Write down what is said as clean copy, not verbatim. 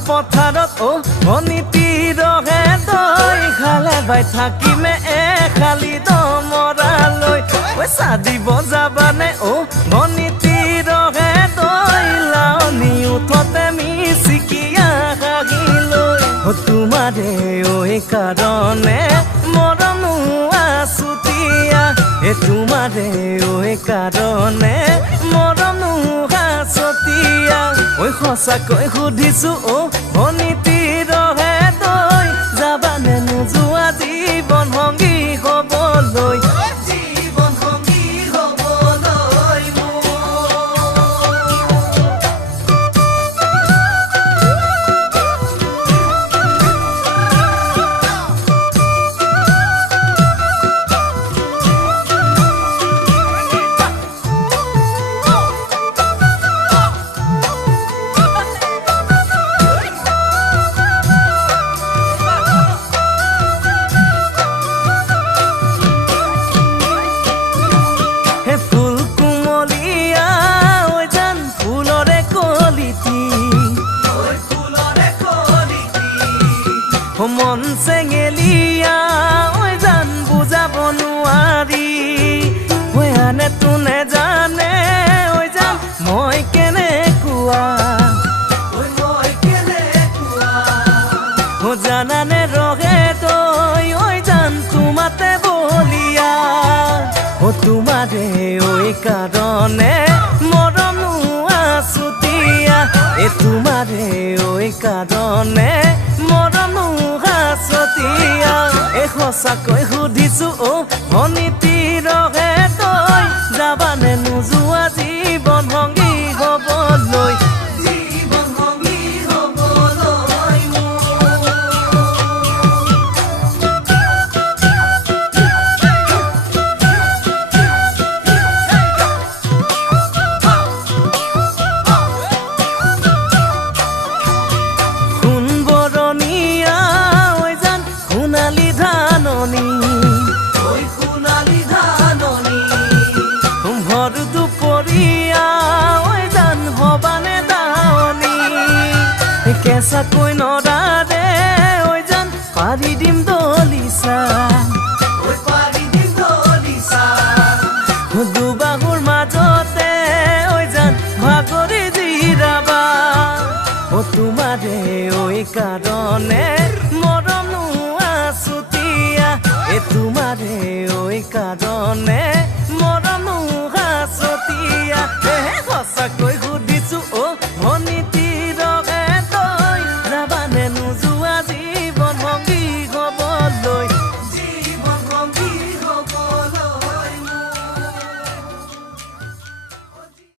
পথাৰত অনিতি ৰহে দৈ খালে বাই থাকিমে খালি দমৰালৈ পইচা দিব যাবানে অনিতি ৰহে দৈ লাউনি উঠতে মিচিকিয়া হাগিলৈ তোমাৰে কাৰণে মৰমো আছুতীয়া তোমাৰে কাৰণে মৰমো হাছতীয়া সঁচাকৈ সুধিছো অনিতি ৰহে দৈ যাবানে নোযোৱা জীৱন সংগী হ'বলৈ মন চেঙেলিয়া জান বুজাব নোৱাৰি আনে তোনে জানে জান মই কেনেকুৱা জানানে ৰহে তই জান তোমাতে বলিয়া তোমাৰে কাৰণে মৰমো আছুতীয়া তোমাৰে কাৰণে মৰমো হাছতীয়া সঁচাকৈ সুধিছো অনিতি ৰহে তই যাবানে নোযোৱা জীৱন সংগী হ'বলৈ কেঁচাকৈ নৰাৰে জান পাৰি দিম দলিচা দুবাহুৰ মাজতে জান ভাগৰি জিৰাবা তোমাৰে কাৰণে মৰমো আছুতীয়া তোমাৰে কাৰণে